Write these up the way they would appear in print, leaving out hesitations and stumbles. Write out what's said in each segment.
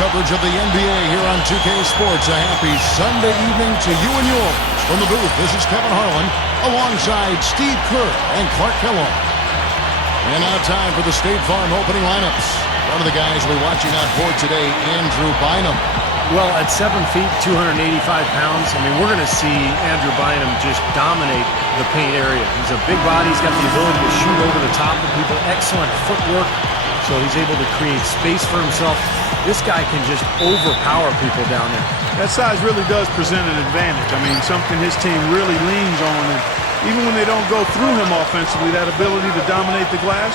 coverage of the NBA here on 2K Sports. A happy Sunday evening to you and yours. From the booth, this is Kevin Harlan alongside Steve Kerr and Clark Kellogg. And now time for the State Farm opening lineups. One of the guys we're watching out for today, Andrew Bynum. Well, at 7 feet, 285 pounds, I mean, we're going to see Andrew Bynum just dominate the paint area. He's a big body. He's got the ability to shoot over the top of people. Excellent footwork, so he's able to create space for himself. This guy can just overpower people down there. That size really does present an advantage. I mean, something his team really leans on. And even when they don't go through him offensively, that ability to dominate the glass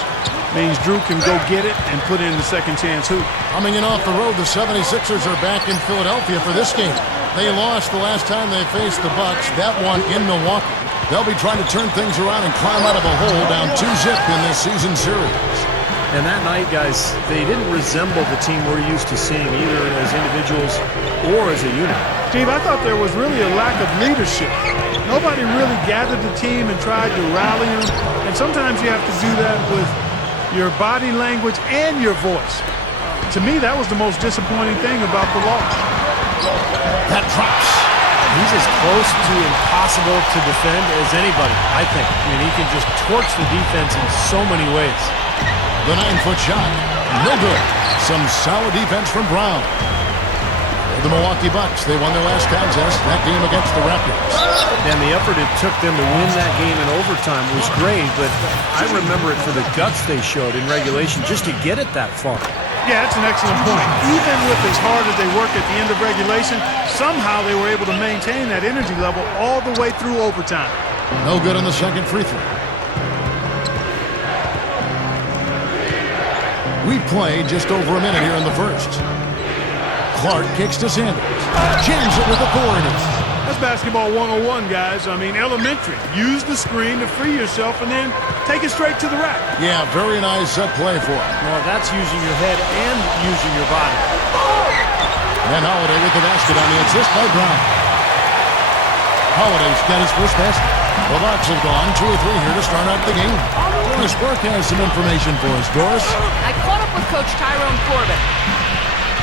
means Drew can go get it and put in the second chance hoop. Coming in off the road, the 76ers are back in Philadelphia for this game. They lost the last time they faced the Bucks, that one in Milwaukee. They'll be trying to turn things around and climb out of a hole down 2-zip in this season series. And that night, guys, they didn't resemble the team we're used to seeing either as individuals or as a unit. Steve, I thought there was really a lack of leadership. Nobody really gathered the team and tried to rally them. And sometimes you have to do that with your body language and your voice. To me, that was the most disappointing thing about the loss. That drops. He's as close to impossible to defend as anybody, I think. I mean, he can just torch the defense in so many ways. The 9-foot shot, no good. Some solid defense from Brown. The Milwaukee Bucks, they won their last contest, that game against the Raptors. And the effort it took them to win that game in overtime was great, but I remember it for the guts they showed in regulation just to get it that far. Yeah, that's an excellent point. Even with as hard as they work at the end of regulation, somehow they were able to maintain that energy level all the way through overtime. No good on the second free throw. We played just over a minute here in the first. Clark kicks to Sanders. Jams it with authority. That's basketball 101, guys. I mean, elementary. Use the screen to free yourself and then take it straight to the rack. Yeah, very nice play for him. Well, that's using your head and using your body. And Holiday with the basket on the assist by Brown. Holiday's got his first basket. The Bucks have gone 2 or 3 here to start out the game. Chris Burke has some information for us. Doris? I caught up with Coach Tyrone Corbin.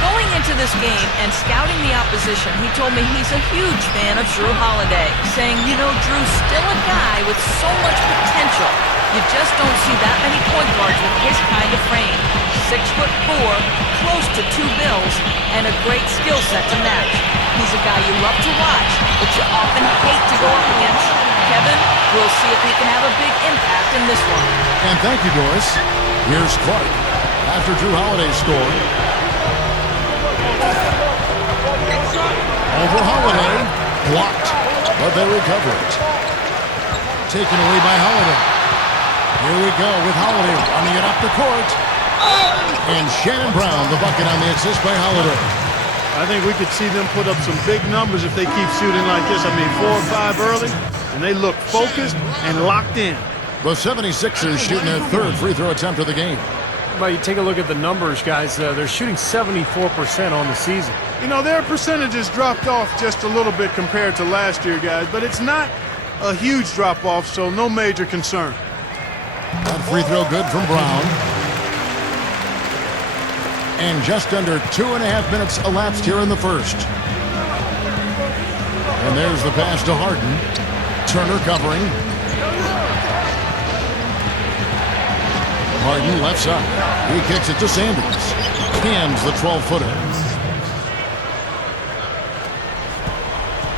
Going into this game and scouting the opposition, he told me he's a huge fan of Drew Holiday, saying, you know, Drew's still a guy with so much potential. You just don't see that many point guards with his kind of frame. 6'4", close to 2 bills, and a great skill set to match. He's a guy you love to watch, but you often hate to go up against. Kevin, we'll see if he can have a big impact in this one. And thank you, Doris. Here's Clark. After Drew Holiday scored. Over Holiday. Blocked. But they recover it. Taken away by Holiday. Here we go with Holiday running it up the court. And Shannon Brown, the bucket on the assist by Holiday. I think we could see them put up some big numbers if they keep shooting like this. I mean, 4 or 5 early, and they look focused and locked in. The 76ers shooting their 3rd free throw attempt of the game. But you take a look at the numbers, guys. They're shooting 74% on the season. You know, their percentages dropped off just a little bit compared to last year, guys, but it's not a huge drop-off, so no major concern. That free throw good from Brown. And just under 2.5 minutes elapsed here in the first. And there's the pass to Harden. Turner covering. Harden left side. He kicks it to Sanders. Cans the 12-footer.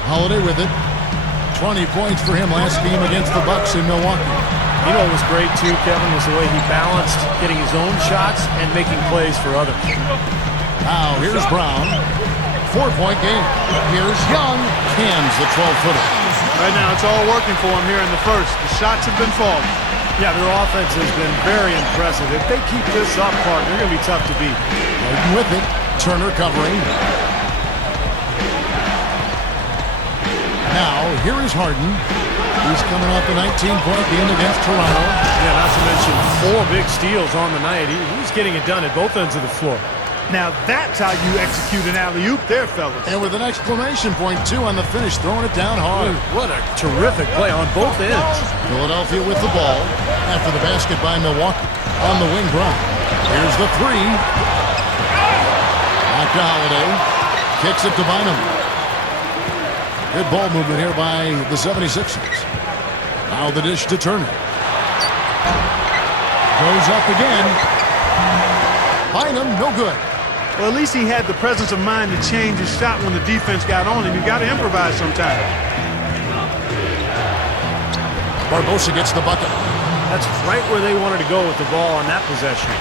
Holiday with it. 20 points for him last game against the Bucks in Milwaukee. You know what was great, too, Kevin, was the way he balanced getting his own shots and making plays for others. Now, here's Brown. 4-point game. Here's Young. Cans the 12-footer. Right now, it's all working for him here in the first. The shots have been falling. Yeah, their offense has been very impressive. If they keep this up, Clark, they're going to be tough to beat. Harden with it. Turner covering. Now, here is Harden. He's coming off the 19-point game against Toronto. Yeah, not to mention 4 big steals on the night. He's getting it done at both ends of the floor. Now that's how you execute an alley-oop there, fellas. And with an exclamation point, too, on the finish, throwing it down hard. What a terrific play on both ends. Philadelphia with the ball after the basket by Milwaukee. On the wing, Brown. Here's the 3. Knocked to Holiday. Kicks it to Bynum. Good ball movement here by the 76ers. Now the dish to Turner. Goes up again. Bynum, no good. Well, at least he had the presence of mind to change his shot when the defense got on him. You got to improvise sometimes. Barbosa gets the bucket. That's right where they wanted to go with the ball on that possession.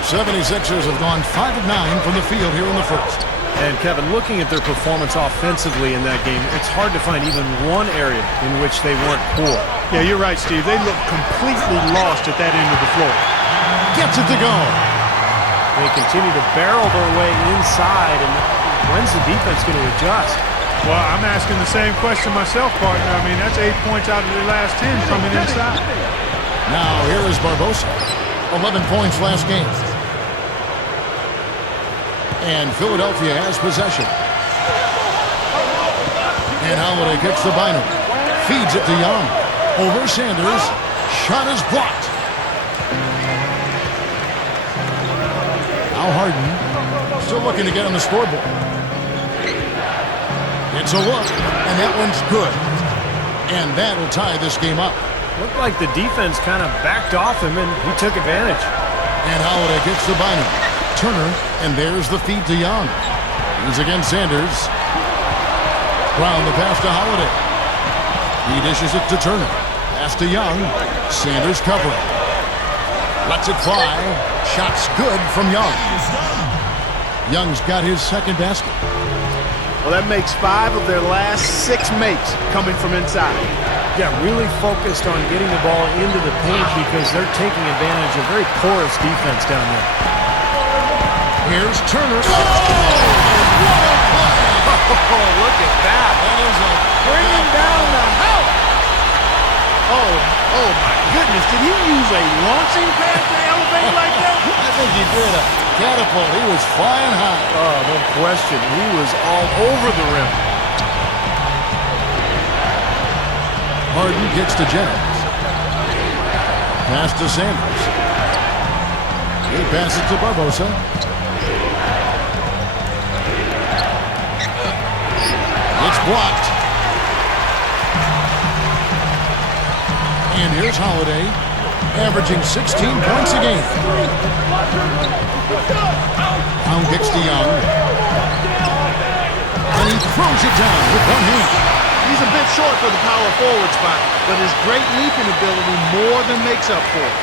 The 76ers have gone 5 of 9 from the field here in the first. And Kevin, looking at their performance offensively in that game, it's hard to find even one area in which they weren't poor. Yeah, you're right, Steve. They look completely lost at that end of the floor. Gets it to go. They continue to barrel their way inside, and when's the defense going to adjust? Well, I'm asking the same question myself, partner. I mean, that's 8 points out of their last 10 coming inside. Now here is Barbosa. 11 points last game. And Philadelphia has possession. And Holiday kicks the Bynum. Feeds it to Young. Over Sanders. Shot is blocked. Now Harden. Still looking to get on the scoreboard. It's a look. And that one's good. And that'll tie this game up. Looked like the defense kind of backed off him, and he took advantage. And Holiday kicks the Bynum. Turner, and there's the feed to Young. He's against Sanders. Brown the pass to Holiday. He dishes it to Turner. Pass to Young. Sanders covering. Lets it fly. Shot's good from Young. Young's got his second basket. Well, that makes 5 of their last 6 makes coming from inside. Yeah, really focused on getting the ball into the paint because they're taking advantage of very porous defense down there. Here's Turner. Oh, what a play! Oh, look at that. That is a Bringing down the house. Oh my goodness. Did he use a launching pad to elevate like that? I think he did a catapult. He was flying high. Oh, no question. He was all over the rim. Harden gets to Jennings. Pass to Sanders. He passes to Barbosa. It's blocked. And here's Holiday, averaging 16 points a game. Brown kicks to Young. And he throws it down with one hand. He's a bit short for the power forward spot, but his great leaping ability more than makes up for it.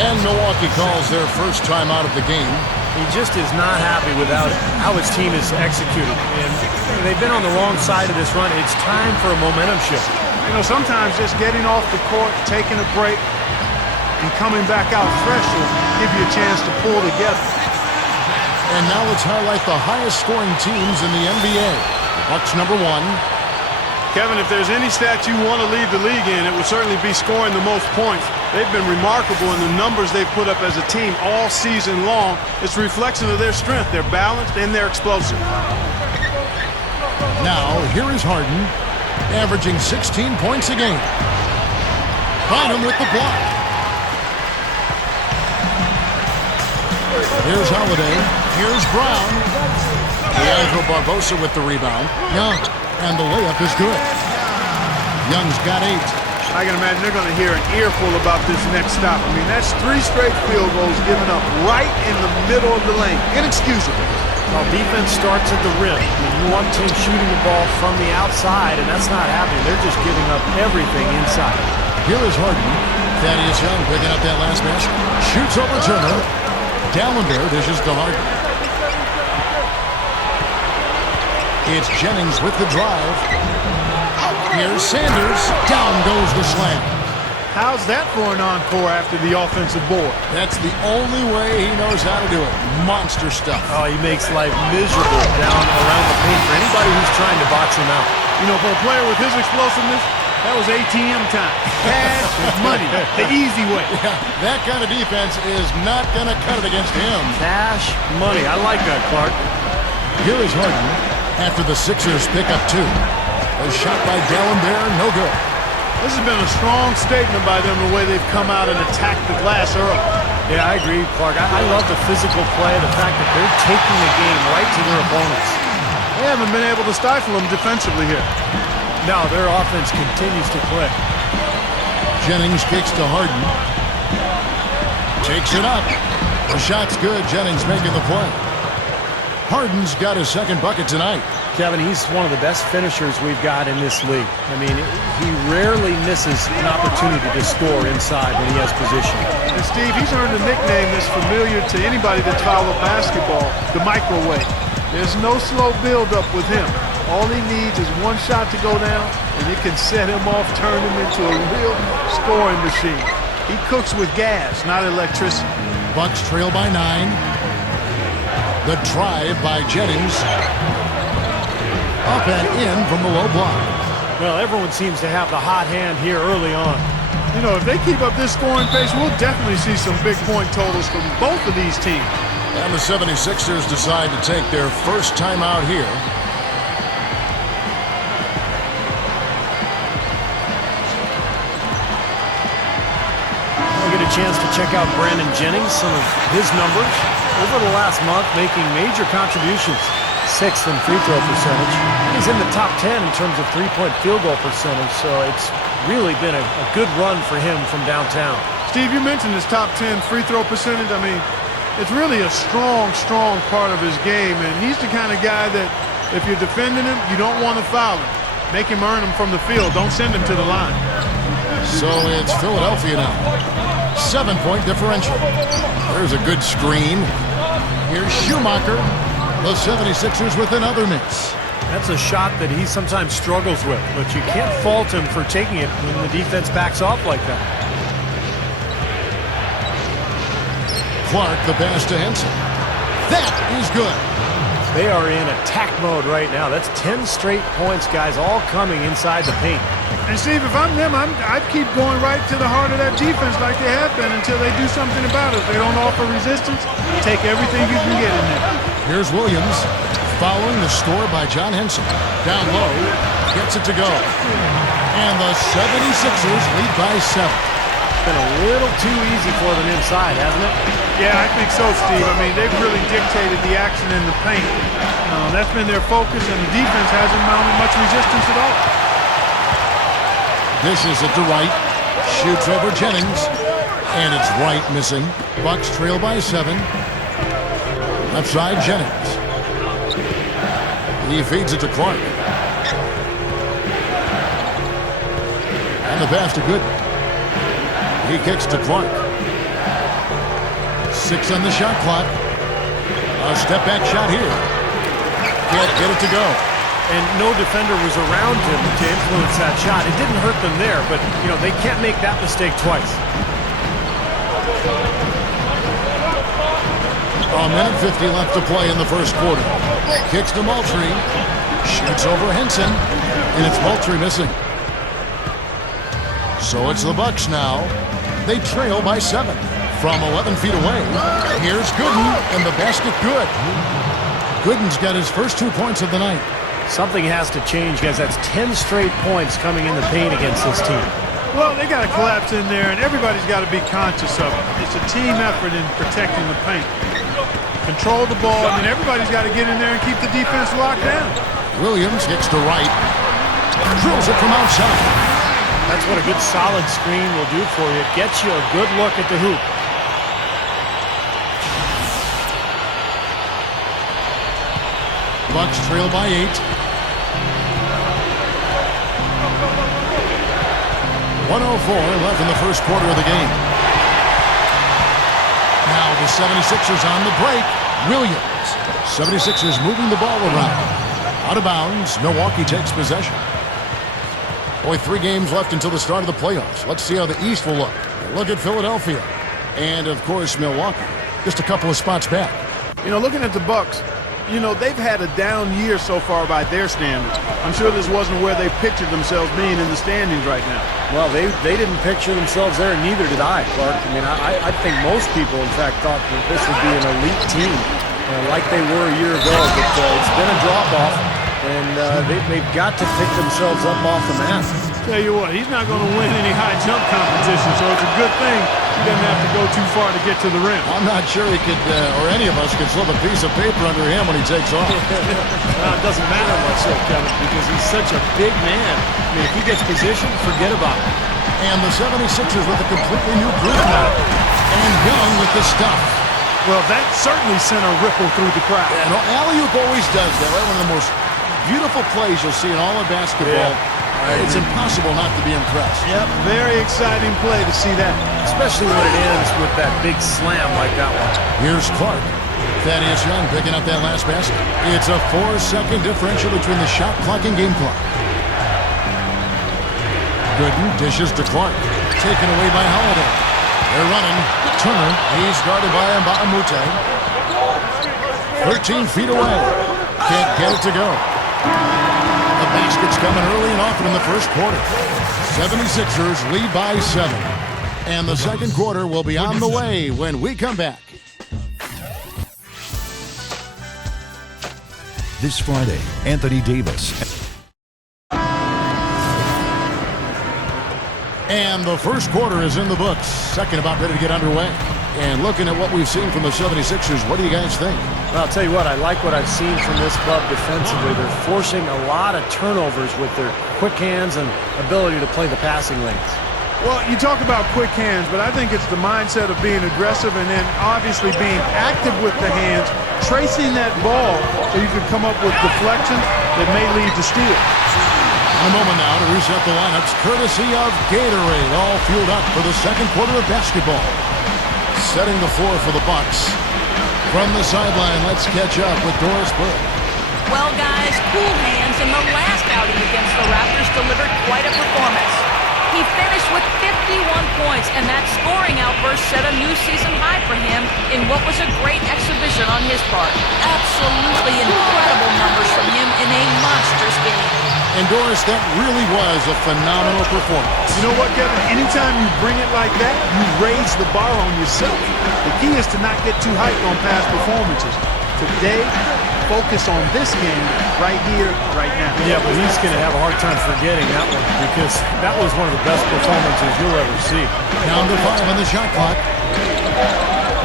And Milwaukee calls their first time out of the game. He just is not happy with how his team is executed. And they've been on the wrong side of this run. It's time for a momentum shift. You know, sometimes just getting off the court, taking a break, and coming back out fresh will give you a chance to pull together. And now let's highlight the highest scoring teams in the NBA. Bucks number 1. Kevin, if there's any stat you want to lead the league in, it would certainly be scoring the most points. They've been remarkable in the numbers they've put up as a team all season long. It's a reflection of their strength. They're balanced and they're explosive. Now, here is Harden, averaging 16 points a game. Bynum with the block. Here's Holiday. Here's Brown. Leandro Barbosa with the rebound. Young. And the layup is good. Young's got 8. I can imagine they're going to hear an earful about this next stop. I mean, that's 3 straight field goals given up right in the middle of the lane. Inexcusable. Well, defense starts at the rim. You want teams shooting the ball from the outside, and that's not happening. They're just giving up everything inside. Here is Harden. Thaddeus Young picking up that last basket. Shoots over Turner. Dallenberg dishes to Harden. It's Jennings with the drive. Here's Sanders. Down goes the slam. How's that for an encore after the offensive board? That's the only way he knows how to do it. Monster stuff. Oh, he makes life miserable down around the paint for anybody who's trying to box him out. You know, for a player with his explosiveness, that was ATM time. Cash is money. The easy way. Yeah, that kind of defense is not going to cut it against him. Cash, money. I like that, Clark. Here is Harden. After the Sixers pick up 2. A shot by Dallenberg, no good. This has been a strong statement by them the way they've come out and attacked the glass early. Yeah, I agree, Clark. I love the physical play, the fact that they're taking the game right to their opponents. They haven't been able to stifle them defensively here. No, their offense continues to click. Jennings kicks to Harden. Takes it up. The shot's good. Jennings making the play. Harden's got his second bucket tonight. Kevin, he's one of the best finishers we've got in this league. I mean, he rarely misses an opportunity to score inside when he has position. And Steve, he's earned a nickname that's familiar to anybody that's followed basketball, the microwave. There's no slow build-up with him. All he needs is one shot to go down, and it can set him off, turn him into a real scoring machine. He cooks with gas, not electricity. Bucks trail by 9. The drive by Jennings. Up and in from the low block. Well, everyone seems to have the hot hand here early on. You know, if they keep up this scoring pace, we'll definitely see some big point totals from both of these teams. And the 76ers decide to take their first time out here. We'll get a chance to check out Brandon Jennings, some of his numbers over the last month, making major contributions. 6th in free throw percentage. He's in the top 10 in terms of three-point field goal percentage, so it's really been a good run for him from downtown. Steve, you mentioned his top 10 free throw percentage. I mean, it's really a strong part of his game, and he's the kind of guy that if you're defending him, you don't want to foul him. Make him earn him from the field. Don't send him to the line. So it's Philadelphia now. 7-point differential. There's a good screen. Here's Schumacher. The 76ers with another miss. That's a shot that he sometimes struggles with, but you can't fault him for taking it when the defense backs off like that. Clark, the pass to Henson. That is good. They are in attack mode right now. That's 10 straight points, guys, all coming inside the paint. And Steve, if I'm them, I'd keep going right to the heart of that defense like they have been until they do something about it. If they don't offer resistance, take everything you can get in there. Here's Williams, following the score by John Henson. Down low, gets it to go. And the 76ers lead by 7. It's been a little too easy for them inside, hasn't it? Yeah, I think so, Steve. I mean, they've really dictated the action in the paint. That's been their focus, and the defense hasn't mounted much resistance at all. Dishes it to Wright. Shoots over Jennings. And it's Wright missing. Bucks trail by 7. Left side, Jennings. He feeds it to Clark. And the pass to Gooden. He kicks to Clark. 6 on the shot clock. A step-back shot here. Can't get it to go. And no defender was around him to influence that shot. It didn't hurt them there, but, you know, they can't make that mistake twice. A minute 50 left to play in the first quarter. Kicks to Moultrie. Shoots over Henson. And it's Moultrie missing. So it's the Bucks now. They trail by 7. From 11 feet away, here's Gooden, and the basket good. Gooden's got his first 2 points of the night. Something has to change, guys. That's 10 straight points coming in the paint against this team. Well, they got to collapse in there, and everybody's got to be conscious of it. It's a team effort in protecting the paint. Control the ball, and then everybody's got to get in there and keep the defense locked down. Williams kicks to Wright. Drills it from outside. That's what a good solid screen will do for you. It gets you a good look at the hoop. Bucks trail by 8. 1:04 left in the first quarter of the game. Now the 76ers on the break. Williams. 76ers moving the ball around. Out of bounds. Milwaukee takes possession. Boy, 3 games left until the start of the playoffs. Let's see how the East will look. Look at Philadelphia. And, of course, Milwaukee. Just a couple of spots back. You know, looking at the Bucks, you know, they've had a down year so far by their standards. I'm sure this wasn't where they pictured themselves being in the standings right now. Well, they didn't picture themselves there, and neither did I, Clark. I mean, I think most people, in fact, thought that this would be an elite team, like they were a year ago. But it's been a drop-off, and they've got to pick themselves up off the mat. Tell you what, he's not going to win any high jump competition, so it's a good thing He doesn't have to go too far to get to the rim. I'm not sure he could, or any of us could slip a piece of paper under him when he takes off. It doesn't matter much, so, Kevin, because he's such a big man. I mean, if he gets positioned, forget about it. And the 76ers with a completely new group now. And Young with the stuff. Well, that certainly sent a ripple through the crowd. And alley-oop always does that, right? One of the most beautiful plays you'll see in all of basketball. Yeah, it's impossible not to be impressed. Yep, very exciting play to see that. Especially when it ends with that big slam like that one. Here's Clark. Thaddeus Young picking up that last basket. It's a 4-second differential between the shot clock and game clock. Gooden dishes to Clark. Taken away by Holiday. They're running. Turner. He's guarded by Nba2K. 13 feet away. Can't get it to go. The basket's coming early and often in the first quarter. 76ers lead by 7. And the second quarter will be on the way when we come back. This Friday, Anthony Davis. And the first quarter is in the books. Second about ready to get underway. And looking at what we've seen from the 76ers, what do you guys think? Well, I'll tell you what, I like what I've seen from this club defensively. They're forcing a lot of turnovers with their quick hands and ability to play the passing lanes. Well, you talk about quick hands, but I think it's the mindset of being aggressive and then obviously being active with the hands, tracing that ball so you can come up with deflections that may lead to steals. In a moment now to reset the lineups, courtesy of Gatorade, all fueled up for the second quarter of basketball. Setting the floor for the Bucks. From the sideline, let's catch up with Doris Burke. Well, guys, cool hands in the last outing against the Raptors delivered quite a performance. He finished with 51 points, and that scoring outburst set a new season high for him in what was a great exhibition on his part. Absolutely incredible numbers from him in a monstrous game. And Doris, that really was a phenomenal performance. You know what, Kevin? Anytime you bring it like that, you raise the bar on yourself. The key is to not get too hyped on past performances. Today, focus on this game right here, right now. Yeah, but he's going to have a hard time forgetting that one because that was one of the best performances you'll ever see. Down to 5 on the shot clock.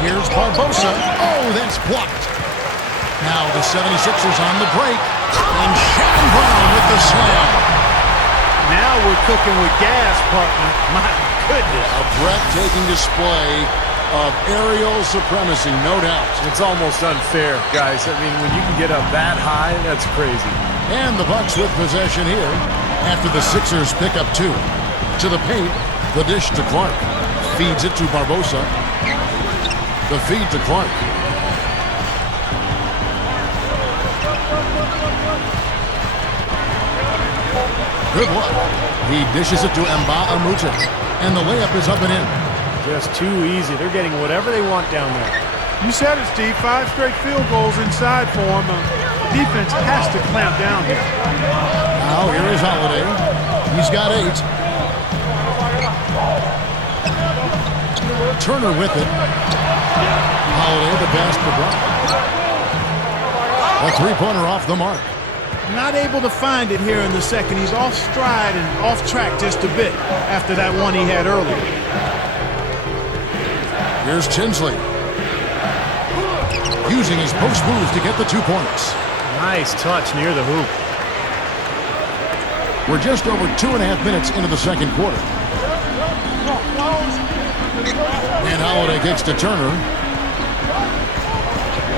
Here's Barbosa. Oh, that's blocked. Now the 76ers on the break. And Shannon Brown with the slam. Now we're cooking with gas, partner. My goodness. A breathtaking display of aerial supremacy, no doubt. It's almost unfair, guys. I mean, when you can get up that high, that's crazy. And the Bucks with possession here after the Sixers pick up 2. To the paint, the dish to Clark. Feeds it to Barbosa. The feed to Clark. Good luck. He dishes it to Nba2K. And the layup is up and in. Just too easy. They're getting whatever they want down there. You said it, Steve. 5 straight field goals inside for him. The defense has to clamp down here. Now here is Holiday. He's got 8. Turner with it. Holiday the pass to Brown. A three-pointer off the mark. Not able to find it here in the second. He's off stride and off track just a bit after that one he had earlier. Here's Tinsley. Using his post moves to get the 2 points. Nice touch near the hoop. We're just over 2.5 minutes into the second quarter. And Holiday kicks to Turner.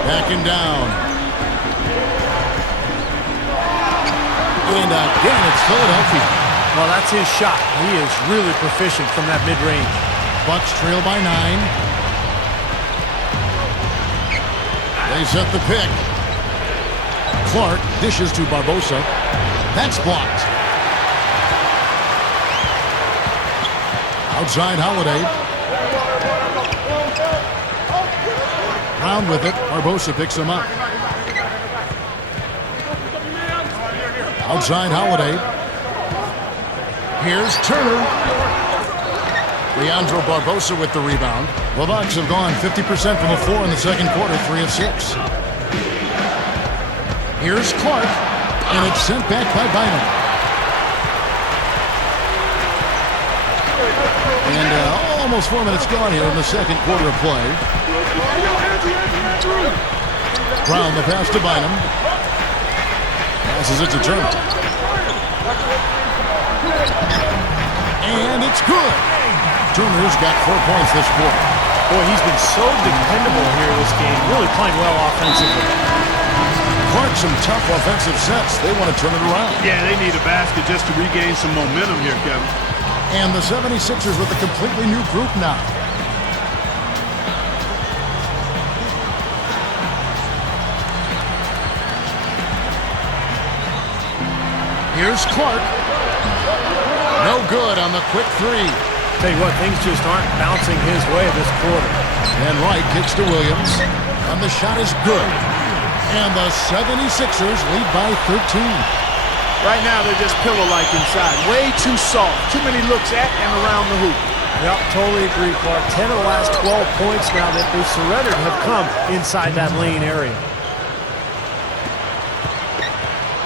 Backing down. And again, it's Philadelphia. Well, that's his shot. He is really proficient from that mid-range. Bucks trail by 9. They set the pick. Clark dishes to Barbosa. That's blocked. Outside Holiday. Round with it. Barbosa picks him up. Outside Holiday. Here's Turner. Leandro Barbosa with the rebound. The Bucks have gone 50% from the floor in the second quarter, 3 of 6. Here's Clark, and it's sent back by Bynum. And almost 4 minutes gone here in the second quarter of play. Brown, the pass to Bynum. Passes it to Turner. And it's good. Turner's got 4 points this quarter. Boy, he's been so dependable here this game. Really playing well offensively. Clark, some tough offensive sets. They want to turn it around. Yeah, they need a basket just to regain some momentum here, Kevin. And the 76ers with a completely new group now. Here's Clark. No good on the quick three. Tell you what, things just aren't bouncing his way this quarter. And Wright kicks to Williams. And the shot is good. And the 76ers lead by 13. Right now, they're just pillow-like inside. Way too soft. Too many looks at and around the hoop. Yep, totally agree, Clark. 10 of the last 12 points now that they've surrendered have come inside that lane area.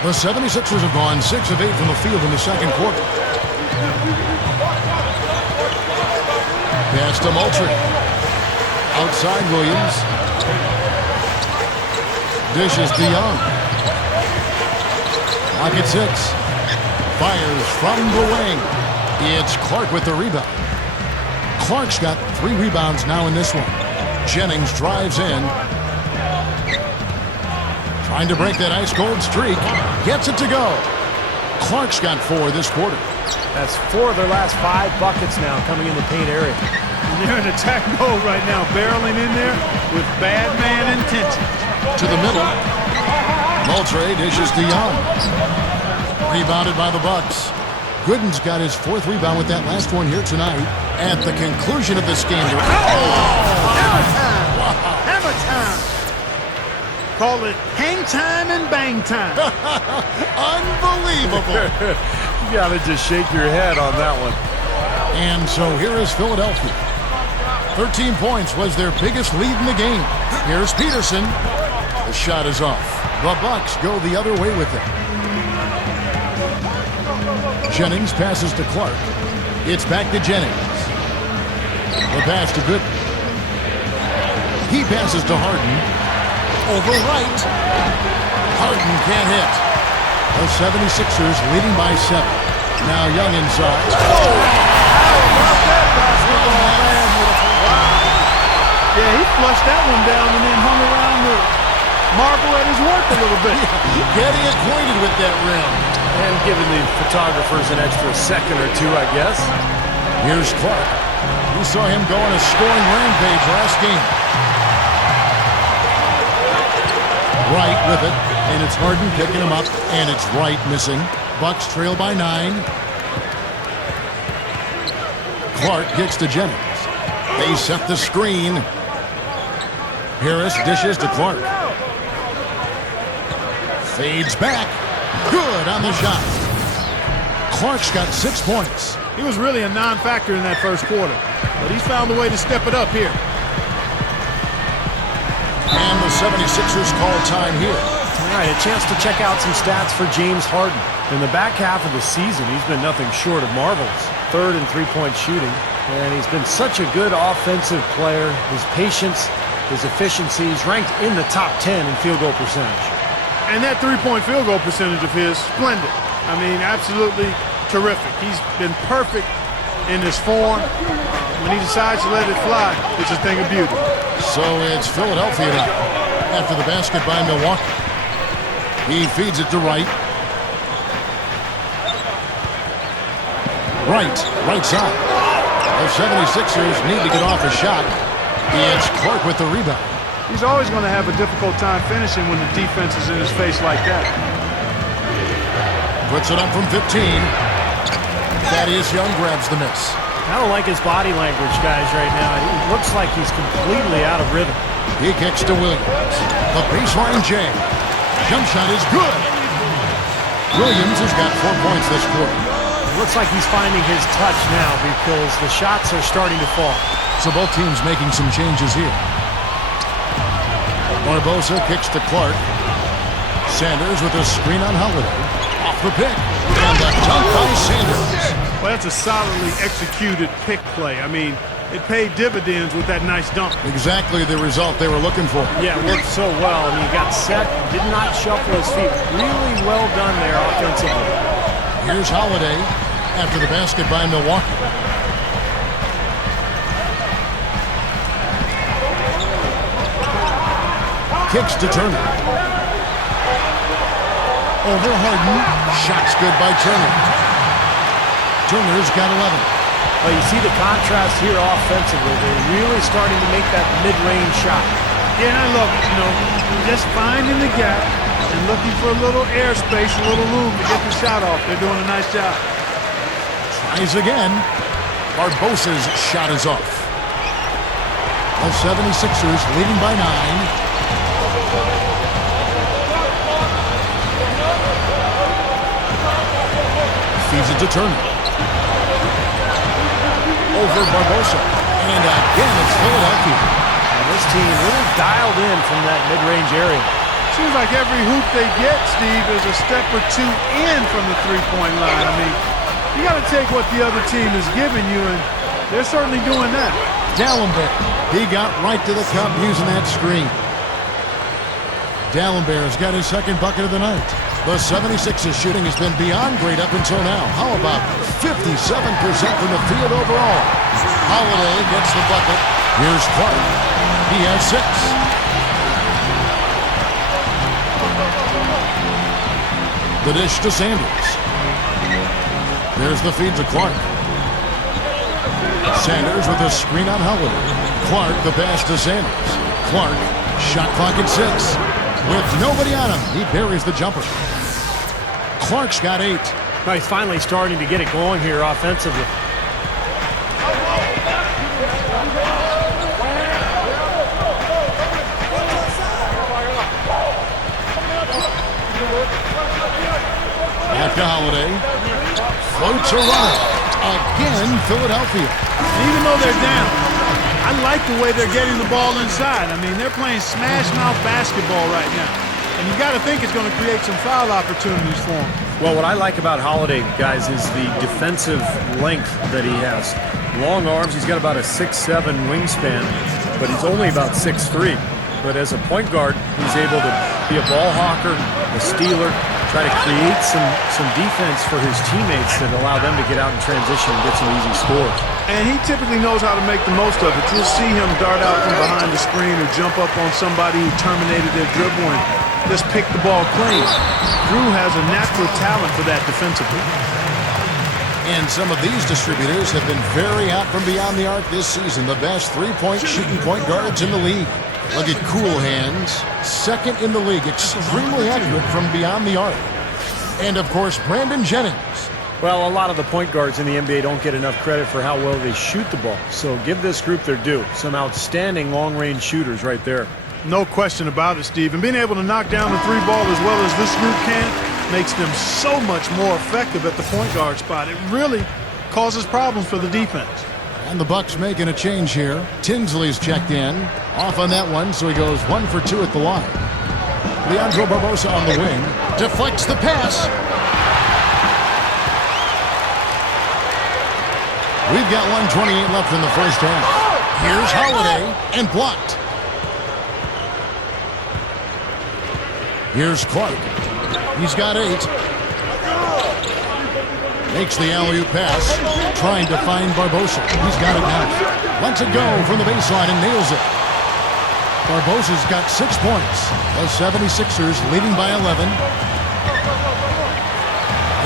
The 76ers have gone 6 of 8 from the field in the second quarter. Pass to Moultrie. Outside Williams. Dishes to Young. Clock at 6. Fires from the wing. It's Clark with the rebound. Clark's got 3 rebounds now in this one. Jennings drives in. Trying to break that ice-cold streak. Gets it to go. Clark's got 4 this quarter. That's 4 of their last 5 buckets now coming in the paint area. And they're in attack mode right now, barreling in there with bad man intentions. To the middle. Moultrie dishes to Young. Rebounded by the Bucks. Gooden's got his 4th rebound with that last one here tonight. At the conclusion of this game. Hammer time! Wow. Hammer time! Call it hang time and bang time. Unbelievable. You gotta just shake your head on that one. And so here is Philadelphia. 13 points was their biggest lead in the game. Here's Peterson. The shot is off. The Bucks go the other way with it. Jennings passes to Clark. It's back to Jennings. The pass to Gooden. He passes to Harden. Over Wright. Harden can't hit. The 76ers leading by 7. Now Young inside. Yeah, he flushed that one down and then hung around to marvel at his work a little bit. Getting acquainted with that rim. And giving the photographers an extra second or 2, I guess. Here's Clark. We saw him go on a scoring rampage last game. Wright with it, and it's Harden picking him up, and it's Wright missing. Bucks trail by 9. Clark kicks to Jennings. They set the screen. Harris dishes to Clark. Fades back. Good on the shot. Clark's got 6 points. He was really a non-factor in that first quarter, but he's found a way to step it up here. And the 76ers call time here. All right, a chance to check out some stats for James Harden. In the back half of the season, he's been nothing short of marvelous. 3rd in three-point shooting, and he's been such a good offensive player. His patience, his efficiency, he's ranked in the top 10 in field goal percentage. And that three-point field goal percentage of his, splendid. I mean, absolutely terrific. He's been perfect in his form. When he decides to let it fly, it's a thing of beauty. So it's Philadelphia now. After the basket by Milwaukee. He feeds it to Wright. Right side. The 76ers need to get off a shot. It's Clark with the rebound. He's always going to have a difficult time finishing when the defense is in his face like that. Puts it up from 15. Thaddeus Young grabs the miss. I don't like his body language, guys, right now. It looks like he's completely out of rhythm. He kicks to Williams. The baseline jam. Jump shot is good. Williams has got 4 points this quarter. It looks like he's finding his touch now because the shots are starting to fall. So both teams making some changes here. Barbosa kicks to Clark. Sanders with a screen on Holiday. Off the pick. And the dunk by Sanders. Well, that's a solidly executed pick play. I mean, it paid dividends with that nice dunk. Exactly the result they were looking for. Yeah, it worked so well. I mean, he got set, did not shuffle his feet. Really well done there offensively. Here's Holiday after the basket by Milwaukee. Kicks to Turner. Over Harden. Shot's good by Turner. Turner's got 11. Well, you see the contrast here offensively. They're really starting to make that mid-range shot. Yeah, and I love it, you know, just finding the gap and looking for a little airspace, a little room to get the shot off. They're doing a nice job. Tries again. Barbosa's shot is off. The 76ers leading by 9. Feeds it to Turner. Over Barbosa. And again, it's Philadelphia. And this team really dialed in from that mid-range area. Seems like every hoop they get, Steve, is a step or two in from the three-point line. I mean, you got to take what the other team is giving you, and they're certainly doing that. Dallenberg, he got right to the cup using that screen. Dallenberg's got his second bucket of the night. The 76ers shooting has been beyond great up until now. How about 57% from the field overall? Holiday gets the bucket. Here's Clark. He has 6. The dish to Sanders. There's the feed to Clark. Sanders with a screen on Holiday. Clark the pass to Sanders. Clark, shot clock at 6. With nobody on him, he buries the jumper. Clark's got 8. Well, he's finally starting to get it going here offensively. Back to Holiday. Floats a runner. Again, Philadelphia. And even though they're down, I like the way they're getting the ball inside. I mean, they're playing smash-mouth basketball right now. And you got to think it's going to create some foul opportunities for him. Well, what I like about Holiday, guys, is the defensive length that he has. Long arms. He's got about a 6'7" wingspan, but he's only about 6'3". But as a point guard, he's able to be a ball hawker, a stealer, try to create some defense for his teammates that allow them to get out in transition and get some easy scores. And he typically knows how to make the most of it. You'll see him dart out from behind the screen or jump up on somebody who terminated their dribble and just pick the ball clean. Drew has a natural talent for that defensively. And some of these distributors have been very hot from beyond the arc this season. The best three-point shooting point guards in the league. Look at Cool Hands, second in the league, extremely accurate from beyond the arc. And, of course, Brandon Jennings. Well, a lot of the point guards in the NBA don't get enough credit for how well they shoot the ball. So give this group their due. Some outstanding long-range shooters right there. No question about it, Steve. And being able to knock down the three ball as well as this group can makes them so much more effective at the point guard spot. It really causes problems for the defense. And the Bucks making a change here. Tinsley's checked in. Off on that one, so he goes 1 for 2 at the line. Leandro Barbosa on the wing. Deflects the pass. We've got 1:28 left in the first half. Here's Holiday, and blocked. Here's Clark. He's got 8. Makes the alley-oop pass, trying to find Barbosa. He's got it now. Lets it go from the baseline and nails it. Barbosa's got 6 points. The 76ers leading by 11.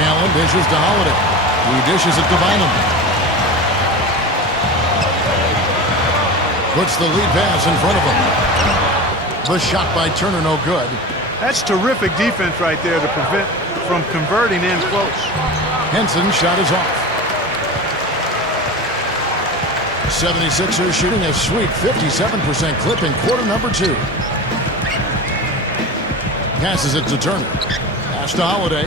Allen dishes to Holiday. He dishes it to Bynum. Puts the lead pass in front of him. The shot by Turner, no good. That's terrific defense right there to prevent from converting in close. Henson's shot is off. 76ers shooting a sweet 57% clip in quarter number 2. Passes it to Turner. Pass to Holiday.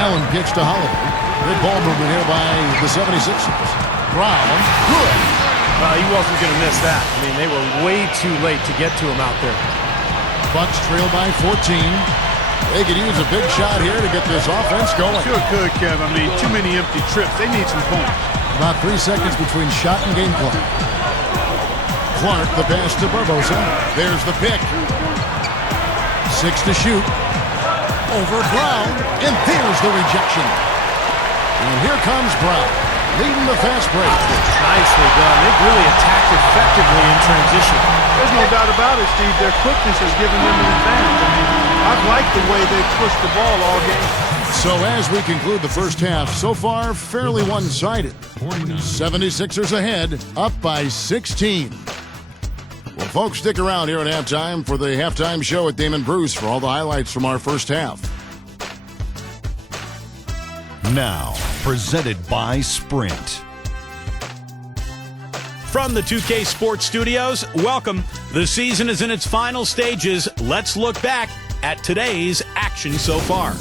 Allen kicks to Holiday. Good ball movement here by the 76ers. Brown, good. Well, he wasn't going to miss that. I mean, they were way too late to get to him out there. Bucks trail by 14. They could use a big shot here to get this offense going. Sure could, Kev. I mean, too many empty trips. They need some points. About 3 seconds between shot and game clock. Clark, the pass to Barbosa. There's the pick. 6 to shoot. Over Brown, and there's the rejection. And here comes Brown, leading the fast break. Nicely done. They've really attacked effectively in transition. There's no doubt about it, Steve. Their quickness has given them an advantage. I mean, I've liked the way they've pushed the ball all game. So as we conclude the first half, so far fairly one-sided. 76ers ahead, up by 16. Well, folks, stick around here at halftime for the halftime show with Damon Bruce for all the highlights from our first half. Now, presented by Sprint. From the 2K Sports Studios, welcome. The season is in its final stages. Let's look back at today's action so far.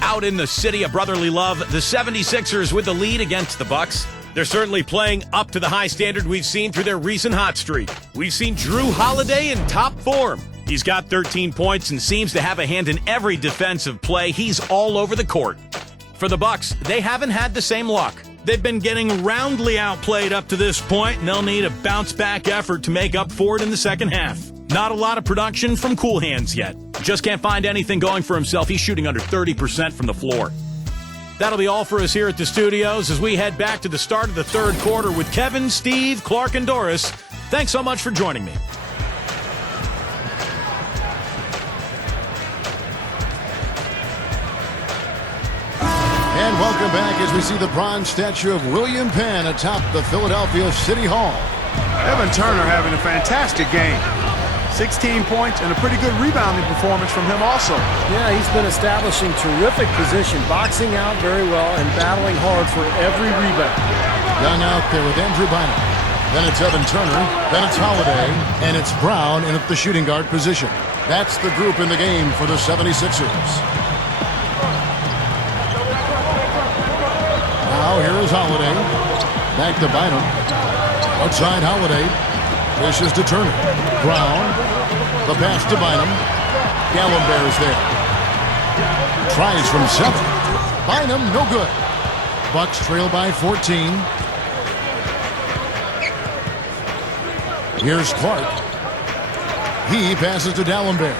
Out in the city of brotherly love, the 76ers with the lead against the Bucks. They're certainly playing up to the high standard we've seen through their recent hot streak. We've seen Drew Holiday in top form. He's got 13 points and seems to have a hand in every defensive play. He's all over the court. For the Bucks, they haven't had the same luck. They've been getting roundly outplayed up to this point, and they'll need a bounce-back effort to make up for it in the second half. Not a lot of production from Cool Hands yet. Just can't find anything going for himself. He's shooting under 30% from the floor. That'll be all for us here at the studios as we head back to the start of the third quarter with Kevin, Steve, Clark, and Doris. Thanks so much for joining me. And welcome back as we see the bronze statue of William Penn atop the Philadelphia City Hall. Evan Turner having a fantastic game. 16 points and a pretty good rebounding performance from him also. Yeah, he's been establishing terrific position, boxing out very well and battling hard for every rebound. Young out there with Andrew Bynum. Then it's Evan Turner. Then it's Holiday. And it's Brown in at the shooting guard position. That's the group in the game for the 76ers. Now here is Holiday. Back to Bynum. Outside Holiday. Dishes to Turner. Brown. The pass to Bynum. Gallenberg's there. Tries from 7. Bynum, no good. Bucks trail by 14. Here's Clark. He passes to Dallenberg.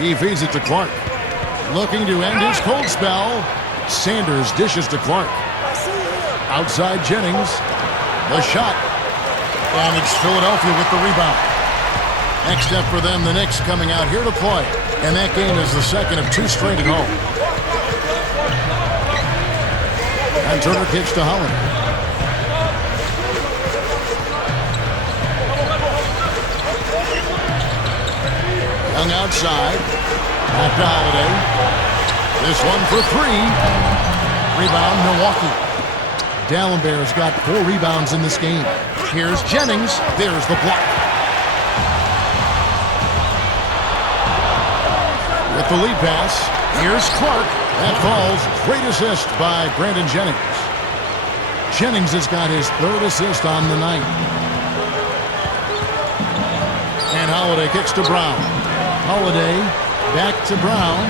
He feeds it to Clark. Looking to end his cold spell. Sanders dishes to Clark. Outside Jennings. The shot. And it's Philadelphia with the rebound. Next step for them, the Knicks coming out here to play. And that game is the second of 2 straight at home. And Turner kicks to Holiday. Young outside. Back to Holiday. This one for 3. Rebound, Milwaukee. Dallenberg's got 4 rebounds in this game. Here's Jennings. There's the block. With the lead pass, here's Clark. That falls. Great assist by Brandon Jennings. Jennings has got his 3rd assist on the night. And Holiday kicks to Brown. Holiday back to Brown.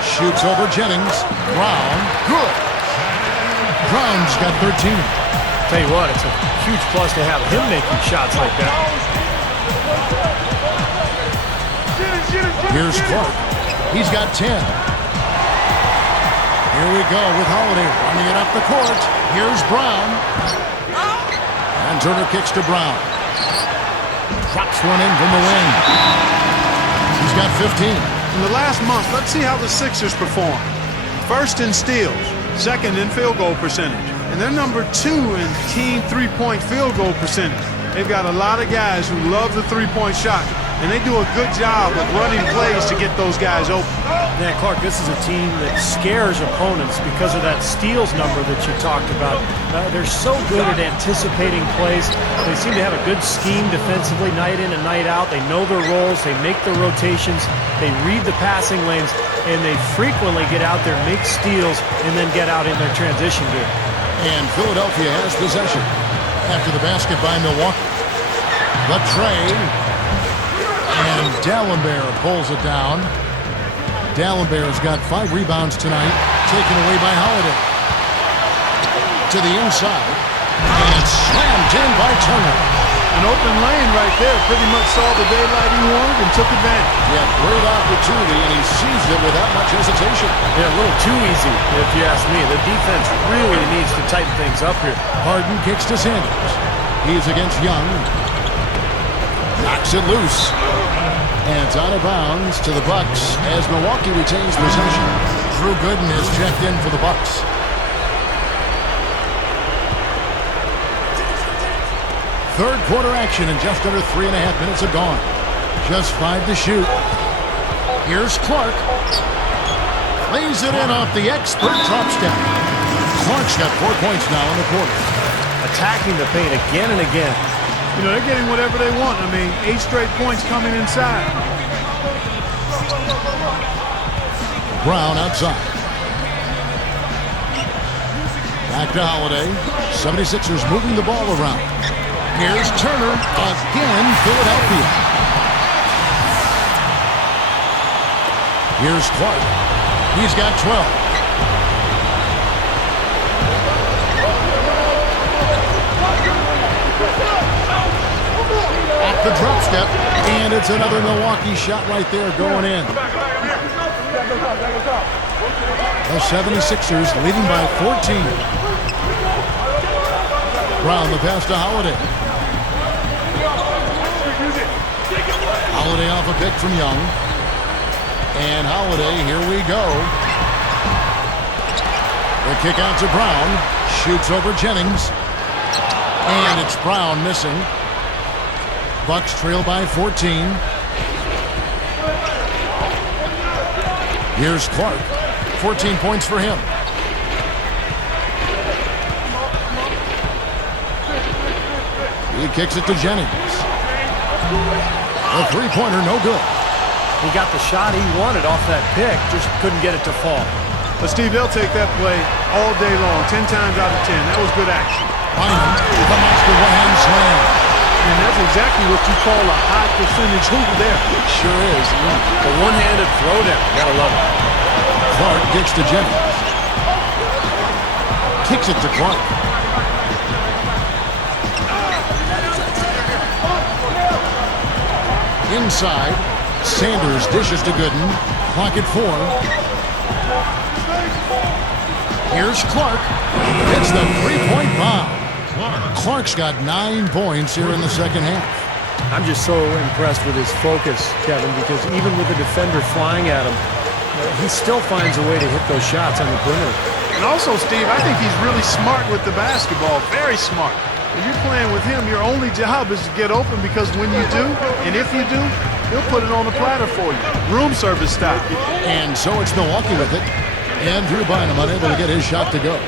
Shoots over Jennings. Brown, good. Brown's got 13. Tell you what, it's a huge plus to have him making shots like that. Here's Clark. He's got 10. Here we go with Holiday running it up the court. Here's Brown. And Turner kicks to Brown. Drops one in from the wing. He's got 15. In the last month, let's see how the Sixers perform. First in steals, second in field goal percentage, and they're number 2 in team three-point field goal percentage. They've got a lot of guys who love the three-point shot, and they do a good job of running plays to get those guys open. Yeah, Clark, this is a team that scares opponents because of that steals number that you talked about. They're so good at anticipating plays. They seem to have a good scheme defensively night in and night out. They know their roles. They make their rotations. They read the passing lanes, and they frequently get out there, make steals, and then get out in their transition game. And Philadelphia has possession after the basket by Milwaukee. The trade. And Dallenberg pulls it down. Dallenberg's got 5 rebounds tonight, taken away by Holiday. To the inside, and slammed in by Turner. An open lane right there. Pretty much saw the daylight he wanted and took advantage. Yeah, great opportunity, and he seized it without much hesitation. Yeah, a little too easy, if you ask me. The defense really needs to tighten things up here. Harden kicks to Sanders. He's against Young. Knocks it loose. And it's out of bounds to the Bucks as Milwaukee retains possession. Drew Gooden is checked in for the Bucks. Third quarter action and just under 3.5 minutes have gone. Just 5 to shoot. Here's Clark. Lays it in off the expert drop step. Clark's got 4 points now in the quarter. Attacking the paint again and again. You know, they're getting whatever they want. I mean, 8 straight points coming inside. Brown outside. Back to Holiday. 76ers moving the ball around. Here's Turner again, Philadelphia. Here's Clark. He's got 12. At the drop step, and it's another Milwaukee shot right there going in. The 76ers leading by 14. Brown the pass to Holiday. Holiday off a pick from Young. And Holiday, here we go. The kick out to Brown. Shoots over Jennings. And it's Brown missing. Bucks trail by 14. Here's Clark. 14 points for him. He kicks it to Jennings. A three-pointer, no good. He got the shot he wanted off that pick, just couldn't get it to fall. But Steve, they'll take that play all day long, 10 times out of 10. That was good action. Bynum with a monster one-hand slam. And that's exactly what you call a high percentage hooper there. Sure is. The one-handed throwdown, gotta love it. Clark gets to Jennings. Kicks it to Clark. Inside, Sanders dishes to Gooden. Clock at 4. Here's Clark. Hits the three-point bomb. Clark's got 9 points here in the second half. I'm just so impressed with his focus, Kevin, because even with the defender flying at him, he still finds a way to hit those shots on the perimeter. And also, Steve, I think he's really smart with the basketball. Very smart. When you're playing with him, your only job is to get open, because when you do, and if you do, he'll put it on the platter for you. Room service style. And so it's Milwaukee with it. Andrew Bynum unable to get his shot to go.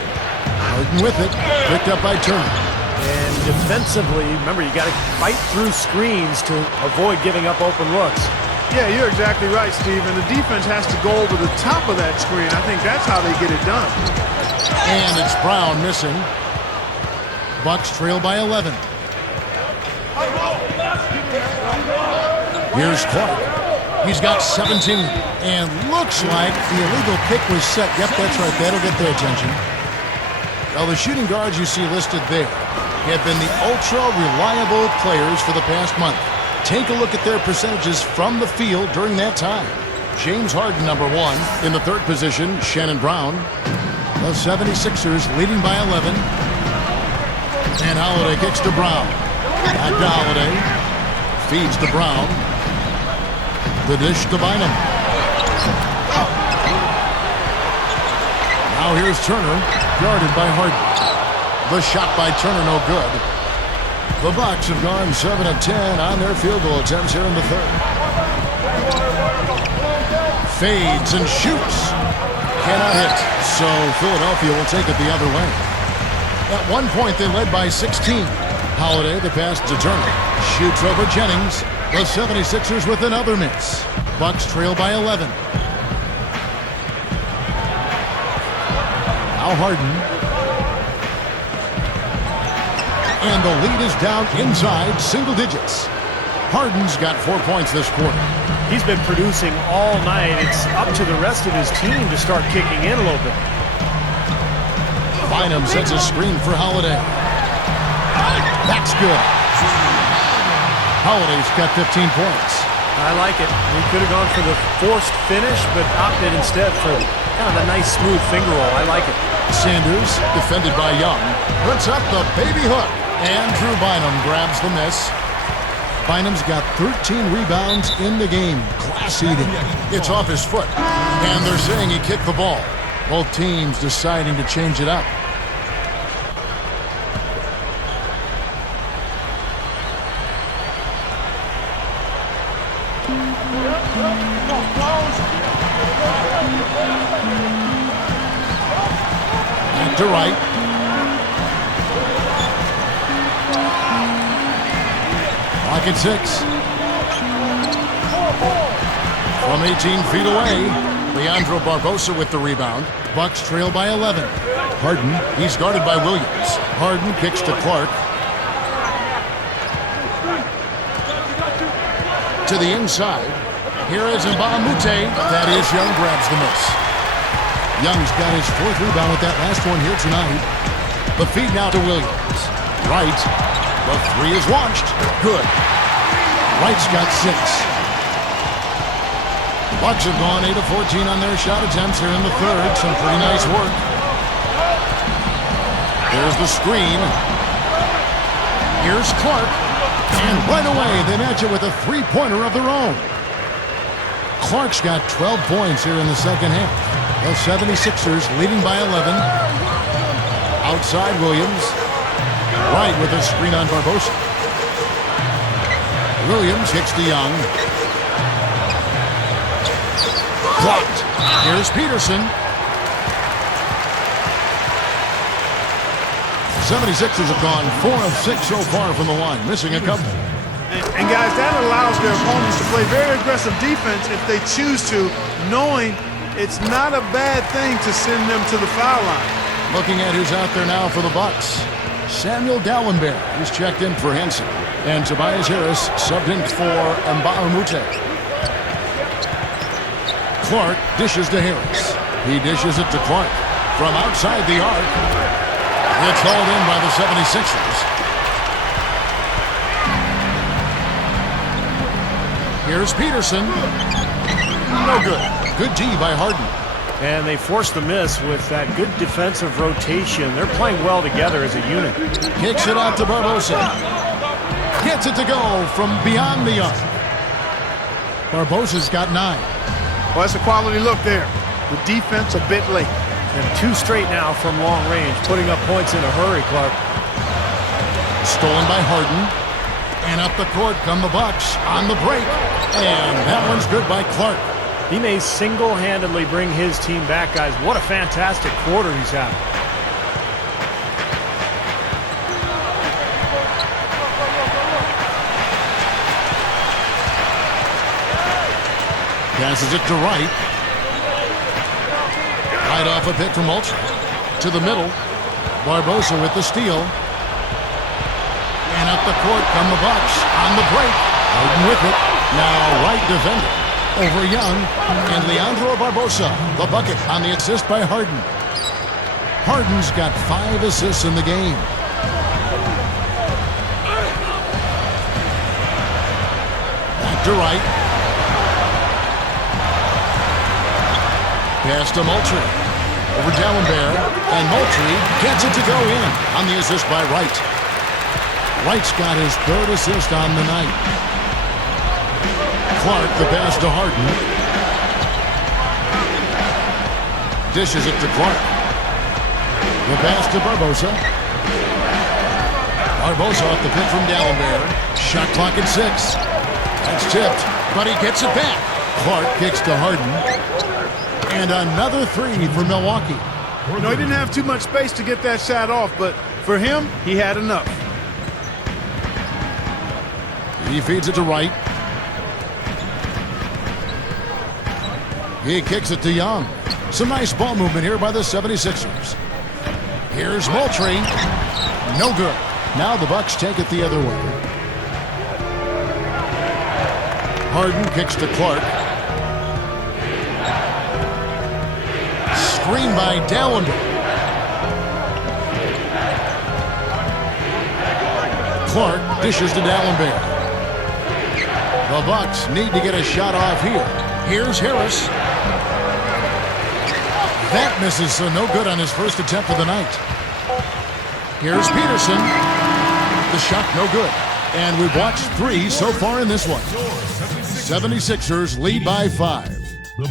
Harden with it. Picked up by Turner. And defensively, remember, you got to fight through screens to avoid giving up open looks. Yeah, you're exactly right, Steve. And the defense has to go over the top of that screen. I think that's how they get it done. And it's Brown missing. Bucks trail by 11. Here's Clark. He's got 17. And looks like the illegal pick was set. Yep, that's right. That'll get their attention. Well, the shooting guards you see listed there have been the ultra-reliable players for the past month. Take a look at their percentages from the field during that time. James Harden, number 1. In the third position, Shannon Brown. The 76ers leading by 11. And Holiday kicks to Brown. Back to Holiday. Feeds to Brown. The dish to Bynum. Now here's Turner, guarded by Harden. The shot by Turner, no good. The Bucks have gone 7 of 10 on their field goal attempts here in the third. Fades and shoots. Cannot hit. So Philadelphia will take it the other way. At one point, they led by 16. Holiday, the pass to Turner. Shoots over Jennings. The 76ers with another miss. Bucks trail by 11. Now Harden. And the lead is down inside single digits. Harden's got 4 points this quarter. He's been producing all night. It's up to the rest of his team to start kicking in a little bit. Bynum sets a screen for Holiday. That's good. Holiday's got 15 points. I like it. He could have gone for the forced finish, but opted instead for kind of a nice smooth finger roll. I like it. Sanders, defended by Young, puts up the baby hook. And Drew Bynum grabs the miss. Bynum's got 13 rebounds in the game. Class eating. It's off his foot. And they're saying he kicked the ball. Both teams deciding to change it up. Back to right. Clock at 6. From 18 feet away, Leandro Barbosa with the rebound. Bucks trail by 11. Harden, he's guarded by Williams. Harden kicks to Clark. To the inside. Here is Nba2K13. That is Young grabs the miss. Young's got his 4th rebound with that last one here tonight. The feed now to Williams. Wright. The 3 is launched. Good. Wright's got 6. Bucks have gone 8 of 14 on their shot attempts here in the 3rd. Some pretty nice work. There's the screen. Here's Clark. And right away, they match it with a 3-pointer of their own. Clark's got 12 points here in the second half. The 76ers leading by 11. Outside Williams. Wright with a screen on Barbosa. Williams kicks to Young. Blocked. Here's Peterson. 76ers have gone 4 of 6 so far from the line, missing a couple. And guys, that allows their opponents to play very aggressive defense if they choose to, knowing it's not a bad thing to send them to the foul line. Looking at who's out there now for the Bucks. Samuel Dallenberg, who's checked in for Henson. And Tobias Harris subbed in for Nba2K13. Clark dishes to Harris. He dishes it to Clark. From outside the arc. It's hauled in by the 76ers. Here's Peterson. No good. Good D by Harden. And they forced the miss with that good defensive rotation. They're playing well together as a unit. Kicks it out to Barbosa. Gets it to go from beyond the arc. Barbosa's got 9. Well, that's a quality look there. The defense a bit late. And 2 straight now from long range, putting up points in a hurry, Clark. Stolen by Harden. And up the court come the Bucks on the break. And that one's good by Clark. He may single-handedly bring his team back, guys. What a fantastic quarter he's had. Passes it to Wright. Right off a pick from Moultrie. To the middle. Barbosa with the steal. And up the court come the Bucks on the break. Harden with it. Now Wright defending. Over Young. And Leandro Barbosa. The bucket on the assist by Harden. Harden's got 5 assists in the game. Back to Wright. Pass to Moultrie. Over Dallenberg. And Moultrie gets it to go in on the assist by Wright. Wright's got his 3rd assist on the night. Clark the pass to Harden. Dishes it to Clark. The pass to Barbosa. Barbosa off the pick from Dallenberg. Shot clock at 6. That's tipped, but he gets it back. Clark kicks to Harden. And another 3 for Milwaukee. You know, he didn't have too much space to get that shot off, but for him, he had enough. He feeds it to Wright. He kicks it to Young. Some nice ball movement here by the 76ers. Here's Moultrie. No good. Now the Bucks take it the other way. Harden kicks to Clark. Screen by Dallenberg. Clark dishes to Dallenberg. The Bucks need to get a shot off here. Here's Harris. That misses, so no good on his first attempt of the night. Here's Peterson. The shot no good. And we've watched 3 so far in this one. 76ers lead by 5.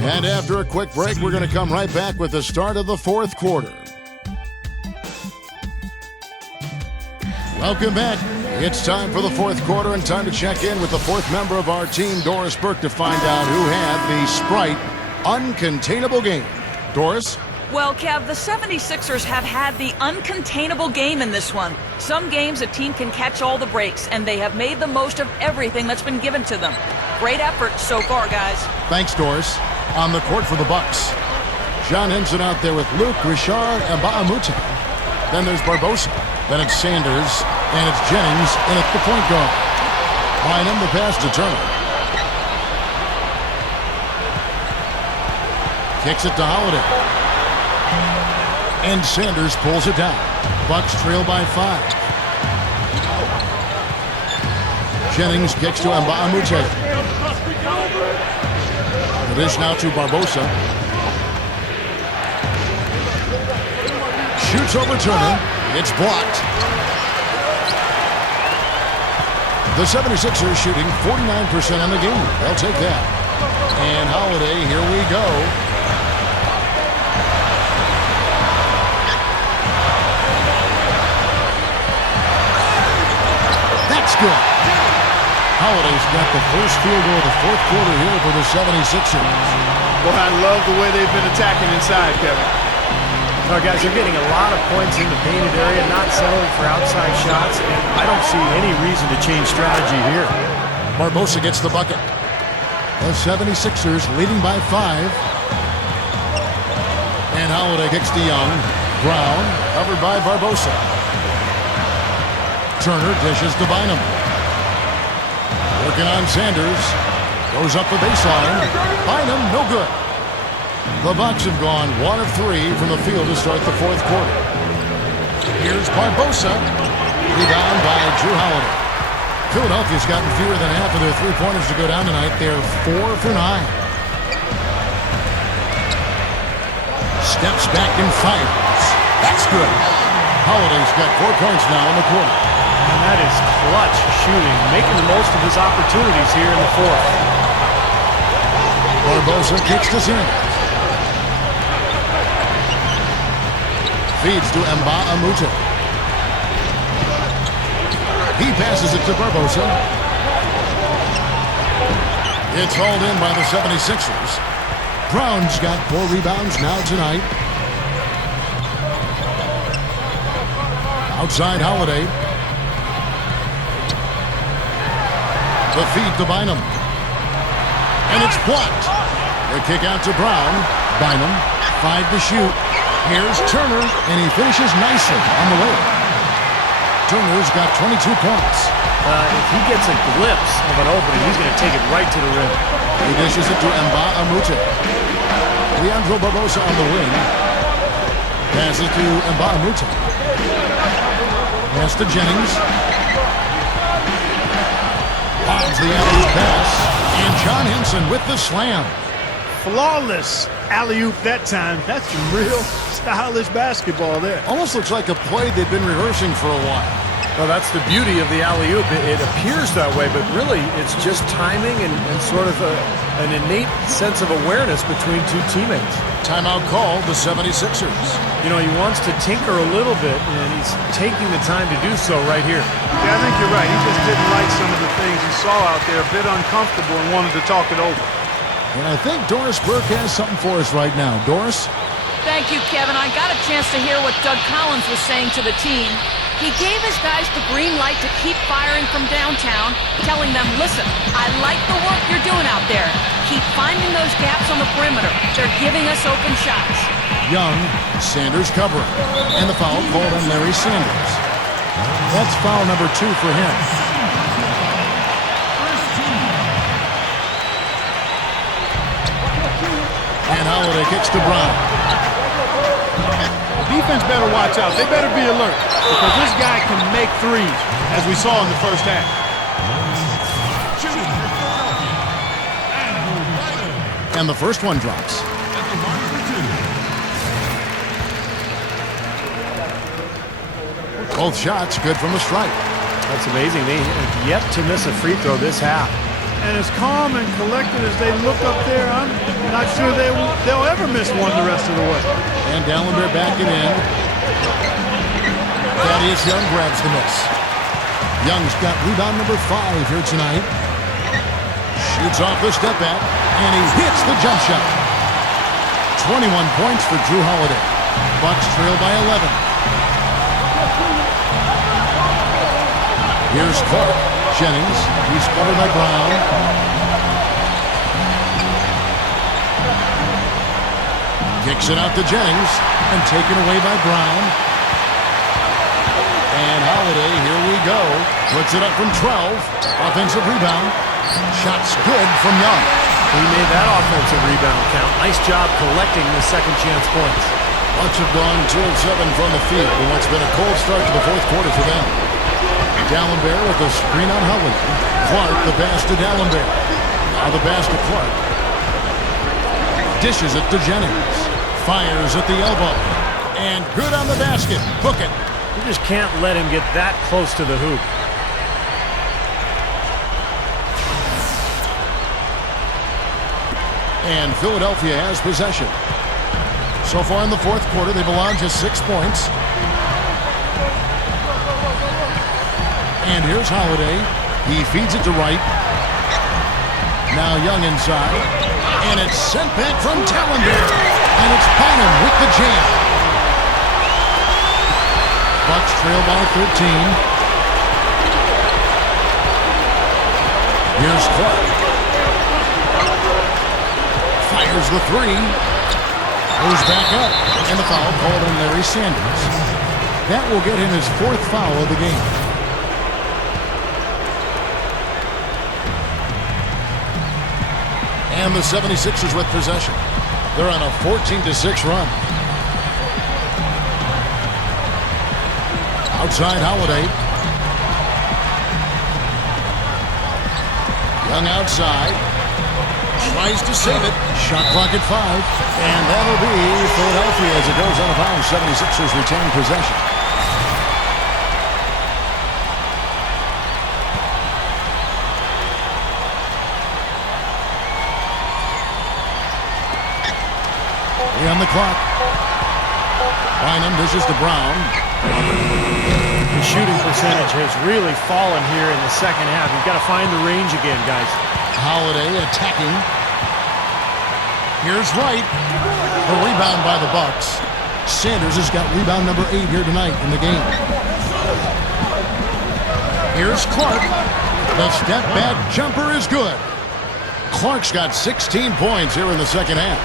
And after a quick break, we're going to come right back with the start of the 4th quarter. Welcome back. It's time for the 4th quarter and time to check in with the 4th member of our team, Doris Burke, to find out who had the Sprite uncontainable game. Doris? Well, Kev, the 76ers have had the uncontainable game in this one. Some games a team can catch all the breaks, and they have made the most of everything that's been given to them. Great effort so far, guys. Thanks, Doris. On the court for the Bucks, John Henson out there with Luke, Richard, and Nba2K13. Then there's Barbosa. Then it's Sanders, and it's Jennings, and it's the point guard. Bynum, the pass to Turner. Kicks it to Holiday. And Sanders pulls it down. Bucks trail by 5. Jennings kicks to Nba2K13. The dish now to Barbosa. Shoots over Turner. It's blocked. The 76ers shooting 49% in the game. They'll take that. And Holiday, here we go. That's good. Holiday's got the first field goal of the 4th quarter here for the 76ers. Well, I love the way they've been attacking inside, Kevin. All right, guys, they're getting a lot of points in the painted area, not settling for outside shots, and I don't see any reason to change strategy here. Barbosa gets the bucket. The 76ers leading by 5. And Holiday kicks to Young. Brown covered by Barbosa. Turner dishes to Bynum. Working on Sanders. Goes up the baseline. Bynum, no good. The Bucks have gone 1 of 3 from the field to start the 4th quarter. Here's Barbosa. Rebound by Drew Holiday. Philadelphia's gotten fewer than half of their 3-pointers to go down tonight. They're 4 for 9. Steps back and fires. That's good. Holiday's got 4 points now in the quarter. And that is clutch shooting, making the most of his opportunities here in the 4th. Barbosa kicks to Sanders. Feeds to Nba2K13. He passes it to Barbosa. It's hauled in by the 76ers. Brown's got 4 rebounds now tonight. Outside Holiday. The feed to Bynum. And it's blocked. The kick out to Brown. Bynum, 5 to shoot. Here's Turner, and he finishes nicely on the way. Turner's got 22 points. If he gets a glimpse of an opening, he's going to take it right to the rim. He dishes it to Nba2K13. Leandro Barbosa on the wing. Passes to Nba2K13. Pass to Jennings. Lobs the alley pass. And John Henson with the slam. Flawless alley-oop that time. That's some real stylish basketball there. Almost looks like a play they've been rehearsing for a while. Well, that's the beauty of the alley-oop. It appears that way, but really it's just timing and sort of an innate sense of awareness between 2 teammates. Timeout called the 76ers. You know, he wants to tinker a little bit, and he's taking the time to do so right here. Yeah, I think you're right. He just didn't like some of the things he saw out there, a bit uncomfortable, and wanted to talk it over. And I think Doris Burke has something for us right now. Doris? Thank you, Kevin. I got a chance to hear what Doug Collins was saying to the team. He gave his guys the green light to keep firing from downtown, telling them, listen, I like the work you're doing out there. Keep finding those gaps on the perimeter. They're giving us open shots. Young, Sanders covering. And the foul called on Larry Sanders. That's foul number 2 for him. kicks to Brown. Defense better watch out. They better be alert because this guy can make threes, as we saw in the first half. And the first one drops. Both shots good from the stripe. That's amazing. They have yet to miss a free throw this half. And as calm and collected as they look up there, I'm not sure they'll ever miss one the rest of the way. And Dallenberg backing in. Thaddeus Young grabs the miss. Young's got rebound number 5 here tonight. Shoots off the step back, and he hits the jump shot. 21 points for Jrue Holiday. Bucks trail by 11. Here's Clark. Jennings. He's covered by Brown. Kicks it out to Jennings and taken away by Brown. And Holiday, here we go. Puts it up from 12. Offensive rebound. Shot's good from Young. He made that offensive rebound count. Nice job collecting the second chance points. Bucks have gone 2 of 7 from the field in what's been a cold start to the fourth quarter for them. Dallenberg with the screen on Holiday. Clark the pass to Dallenberg. Now the pass to Clark. Dishes it to Jennings. Fires at the elbow. And good on the basket. Book it. You just can't let him get that close to the hoop. And Philadelphia has possession. So far in the fourth quarter, they've allowed just 6 points. And here's Holiday. He feeds it to Wright. Now Young inside. And it's sent back from Dallenberg. And it's Bynum with the jam. Bucks trail by 13. Here's Clark. Fires the 3. Goes back up. And the foul called on Larry Sanders. That will get him his 4th foul of the game. And the 76ers with possession. They're on a 14-6 run. Outside Holiday. Young outside. Tries to save it. Shot clock at 5. And that'll be Philadelphia as it goes out of bounds. 76ers retain possession. On the clock. Bynum dishes to Brown. The shooting percentage has really fallen here in the second half. You've got to find the range again, guys. Holiday attacking. Here's Wright. The rebound by the Bucks. Sanders has got rebound number 8 here tonight in the game. Here's Clark. The step back jumper is good. Clark's got 16 points here in the second half.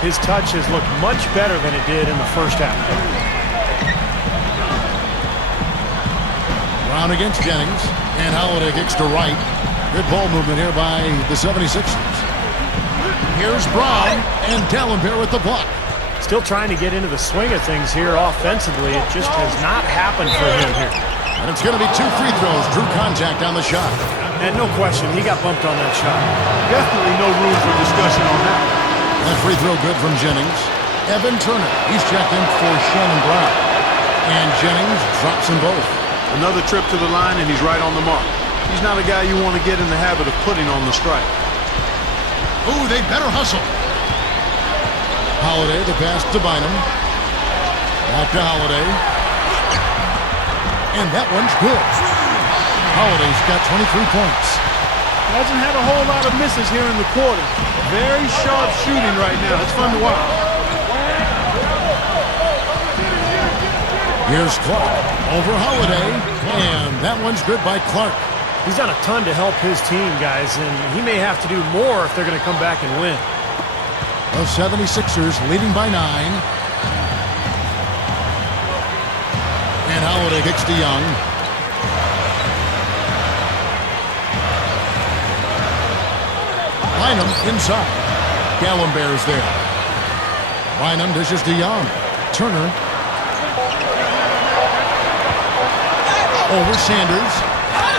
His touch has looked much better than it did in the first half. Brown against Jennings. And Holiday kicks to Wright. Good ball movement here by the 76ers. Here's Brown. And Dallenberg with the block. Still trying to get into the swing of things here offensively. It just has not happened for him here. And it's going to be 2 free throws. Drew contact on the shot. And no question, he got bumped on that shot. Definitely no room for discussion on that. That free throw good from Jennings. Evan Turner, he's checked in for Shannon Brown. And Jennings drops them both. Another trip to the line, and he's right on the mark. He's not a guy you want to get in the habit of putting on the strike. Ooh, they better hustle. Holiday, the pass to Bynum. Back to Holiday. And that one's good. Holiday's got 23 points. Hasn't had a whole lot of misses here in the quarter. Very sharp shooting right now. It's fun to watch. Here's Clark over Holiday. And that one's good by Clark. He's done a ton to help his team, guys, and he may have to do more if they're going to come back and win. The 76ers leading by 9. And Holiday kicks to Young. Bynum inside. Dallenberg's there. Bynum dishes to Young. Turner. Over Sanders.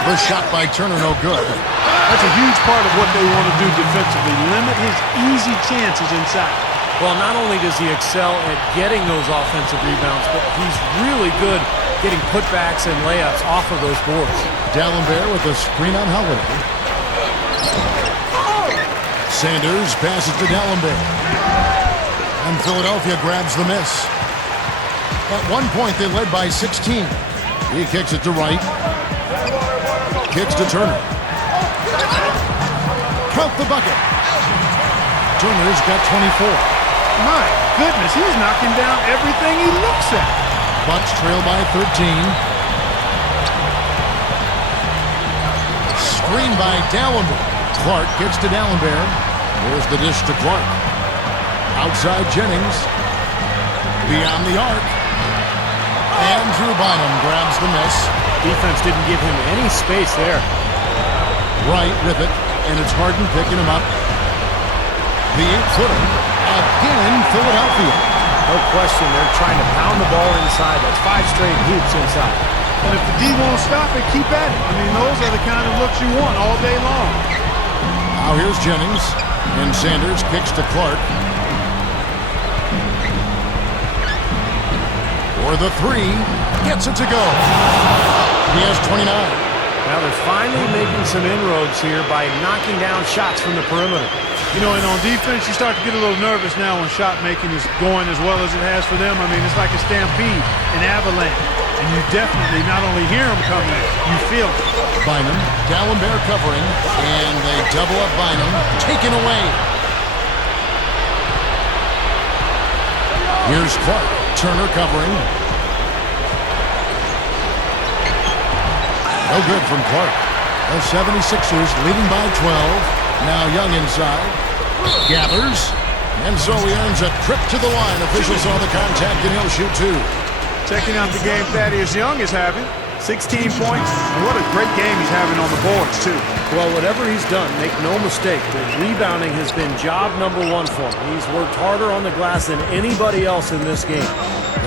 The shot by Turner, no good. That's a huge part of what they want to do defensively. Limit his easy chances inside. Well, not only does he excel at getting those offensive rebounds, but he's really good getting putbacks and layups off of those boards. D'Alembert with a screen on Holiday. Sanders passes to D'Alembert. And Philadelphia grabs the miss. At one point, they led by 16. He kicks it to Wright. Kicks to Turner. Count the bucket. Turner's got 24. My goodness, he's knocking down everything he looks at. Bucks trail by 13. Screen by D'Alembert. Clark kicks to D'Alembert. Here's the dish to Clark. Outside Jennings. Beyond the arc. Andrew Bynum grabs the miss. Defense didn't give him any space there. Wright with it, and it's Harden picking him up. The 8-footer. Again, Philadelphia. No question, they're trying to pound the ball inside. That's 5 straight hoops inside. And if the D won't stop it, keep at it. I mean, those are the kind of looks you want all day long. Now here's Jennings, and Sanders kicks to Clark. For the 3, gets it to go. He has 29. Now they're finally making some inroads here by knocking down shots from the perimeter. You know, and on defense, you start to get a little nervous now when shot making is going as well as it has for them. I mean, it's like a stampede, an avalanche. And you definitely not only hear them coming, you feel it. Bynum, D'Alembert covering, and they double up Bynum, taken away. Here's Clark, Turner covering. No good from Clark. The 76ers leading by 12. Now Young inside. Gathers. And so he earns a trip to the line. Officials saw the contact and he'll shoot 2. Checking out the game Thaddeus Young is having. 16 points. And what a great game he's having on the boards, too. Well, whatever he's done, make no mistake, the rebounding has been job number 1 for him. He's worked harder on the glass than anybody else in this game.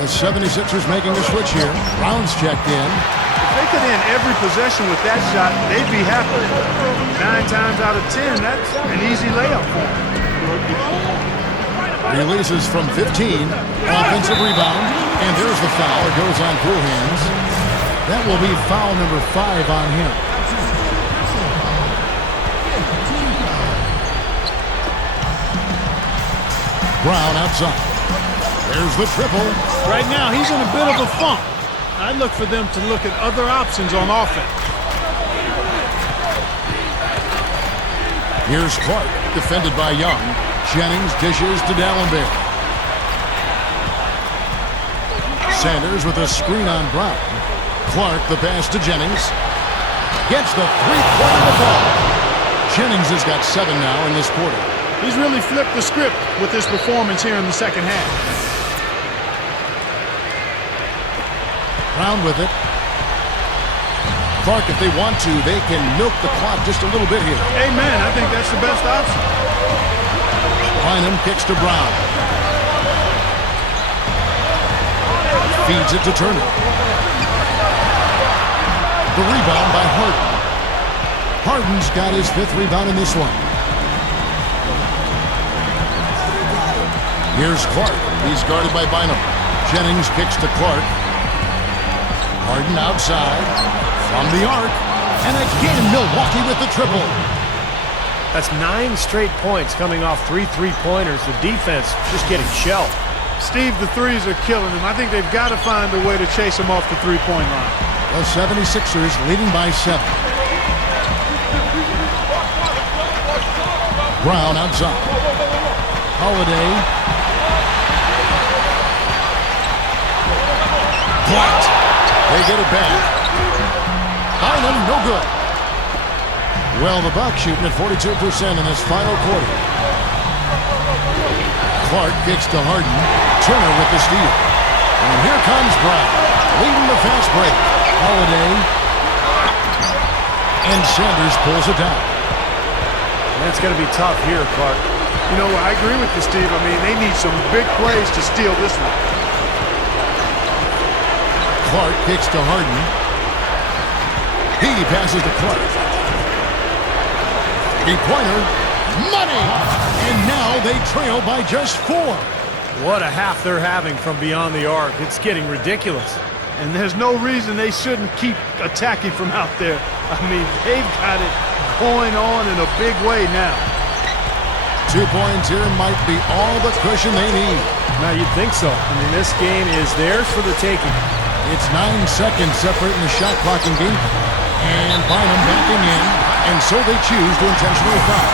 The 76ers making a switch here. Brown's checked in. If they could end every possession with that shot, they'd be happy. 9 times out of 10, that's an easy layup for them. Releases from 15. Offensive rebound. And there's the foul. It goes on Poole hands. That will be foul number 5 on him. Brown outside. There's the triple. Right now, he's in a bit of a funk. I look for them to look at other options on offense. Here's Clark, defended by Young. Jennings dishes to D'Alembert. Sanders with a screen on Brown. Clark, the pass to Jennings. Gets the 3-pointer to fall. Jennings has got 7 now in this quarter. He's really flipped the script with his performance here in the second half. Brown with it. Clark, if they want to, they can milk the clock just a little bit here. Amen. I think that's the best option. Bynum kicks to Brown. Feeds it to Turner. The rebound by Harden. Harden's got his 5th rebound in this one. Here's Clark. He's guarded by Bynum. Jennings kicks to Clark. Harden outside. From the arc. And again, Milwaukee with the triple. That's 9 straight points coming off 3 3-pointers. The defense just getting shelled. Steve, the threes are killing him. I think they've got to find a way to chase him off the 3-point line. The 76ers leading by 7. Brown outside. Holiday. Blocked. They get it back. Bynum, no good. Well, the Bucks shooting at 42% in this final quarter. Clark kicks to Harden. Turner with the steal. And here comes Brown, leading the fast break. Holiday. And Sanders pulls it down. That's going to be tough here, Clark. You know, I agree with you, Steve. I mean, they need some big plays to steal this one. Clark kicks to Harden. He passes to Clark. Three-pointer. Money! And now they trail by just 4. What a half they're having from beyond the arc. It's getting ridiculous. And there's no reason they shouldn't keep attacking from out there. I mean, they've got it going on in a big way now. 2 points here might be all the cushion they need. Now, you'd think so. I mean, this game is theirs for the taking. It's 9 seconds separating the shot clock and game. And Bynum backing in, and so they choose to intentionally foul.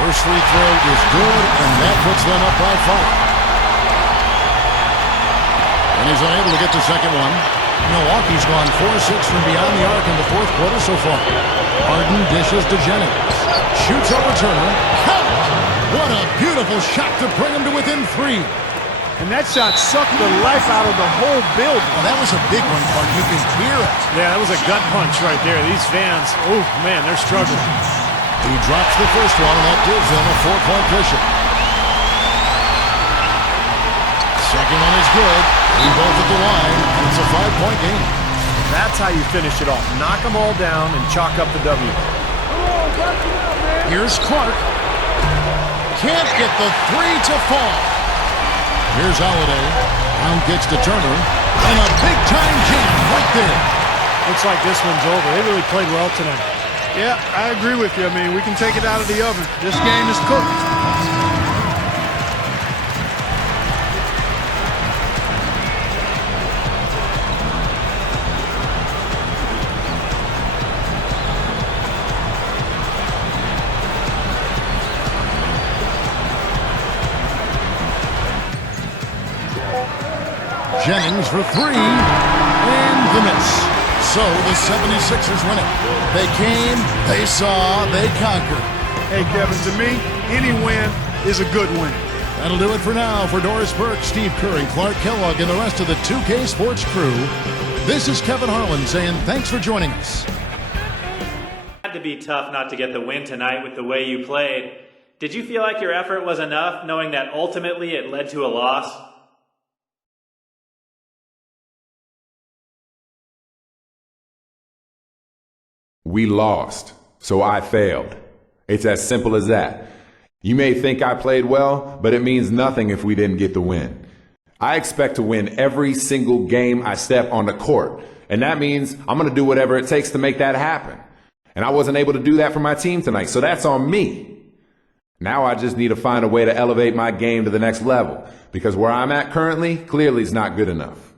First free throw is good, and that puts them up by 5. And he's unable to get the second one. Milwaukee's gone 4-6 from beyond the arc in the fourth quarter so far. Harden dishes to Jennings. Shoots over Turner. Count! What a beautiful shot to bring him to within 3. And that shot sucked the life out of the whole building. Well, that was a big one, Clark. You can hear it. Yeah, that was a gut punch right there. These fans, oh, man, they're struggling. He drops the first one, and that gives them a 4-point cushion. Second one is good. They both at the line, and it's a 5-point game. That's how you finish it off. Knock them all down and chalk up the W. Here's Clark. Can't get the 3 to fall. Here's Holiday. Brown gets to Turner. And a big-time jam right there. Looks like this one's over. They really played well tonight. Yeah, I agree with you. I mean, we can take it out of the oven. This game is cooked. Jennings for 3, and the miss. So the 76ers win it. They came, they saw, they conquered. Hey, Kevin, to me, any win is a good win. That'll do it for now. For Doris Burke, Steve Curry, Clark Kellogg, and the rest of the 2K Sports crew, this is Kevin Harlan saying thanks for joining us. It had to be tough not to get the win tonight with the way you played. Did you feel like your effort was enough, knowing that ultimately it led to a loss? We lost, so I failed. It's as simple as that. You may think I played well, but it means nothing if we didn't get the win. I expect to win every single game I step on the court, and that means I'm going to do whatever it takes to make that happen. And I wasn't able to do that for my team tonight, so that's on me. Now I just need to find a way to elevate my game to the next level, because where I'm at currently clearly is not good enough.